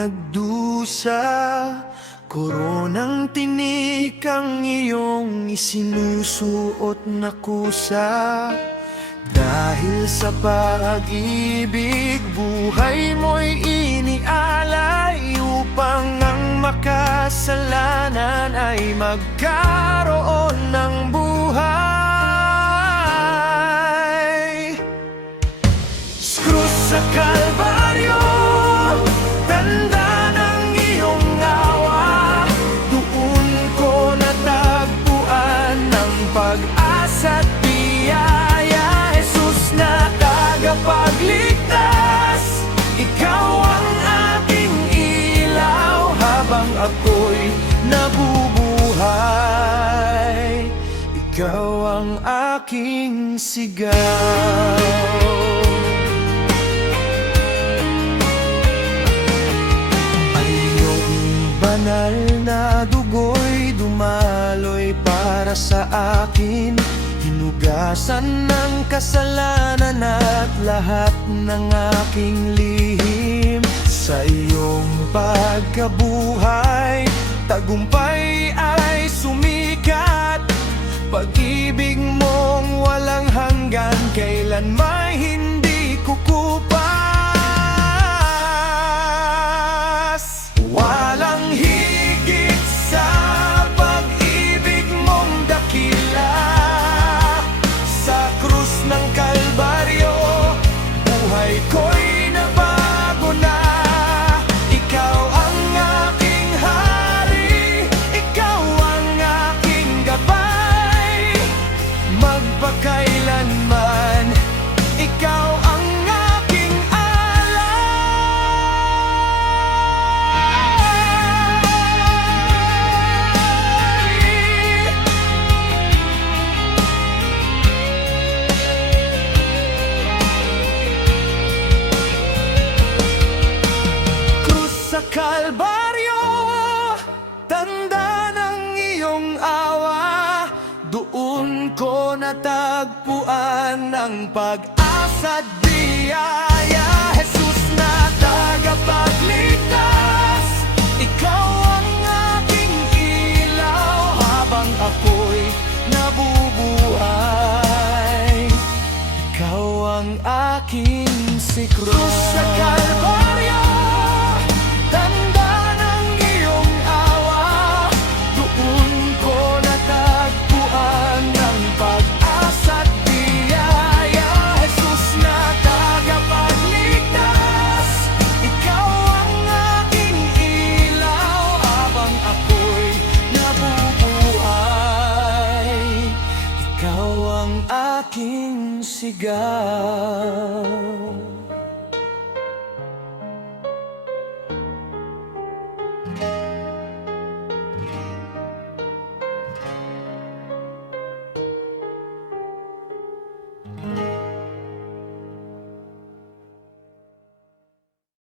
nagdusa, koronang tinik ang iyong isinusuot na kusa. Dahil sa pag-ibig, buhay mo'y inialay upang ang makasalanan ay magkaroon ng buhay. Krus sa Kalbaryo, tanda ng iyong awa, doon ko natagpuan ng pag-asa't biyaya. Jesus na tagapagligtas, ikaw ang aking ilaw habang ako'y nabubuhay. Ikaw ang aking sigaw. Banal na dugo'y dumaloy para sa akin, hinugasan ng kasalanan at lahat ng aking lihim. Sa iyong pagkabuhay, tagumpay ay sumikat. Pag-ibig mong walang hanggan, kailan may hindi kukupas. Walang higit sa pag-ibig mong dakila. Sa krus ng Kalbaryo, buhay ko'y nabago na. Ikaw ang aking hari, ikaw ang aking gabay. Magpakailanman, ikaw ang aking Kalbaryo, tanda ng iyong awa, doon ko natagpuan ang pag-asa't biyaya. Jesus na tagapagligtas, ikaw ang aking ilaw habang ako'y nabubuhay. Ikaw ang aking sikro. Sa Kalbaryo, tanda ng iyong awa, doon ko natagpuan ang pag-asa't biyaya. Jesus na tagapagligtas, ikaw ang aking ilaw habang ako'y nabubuhay. Ikaw ang aking sigaw.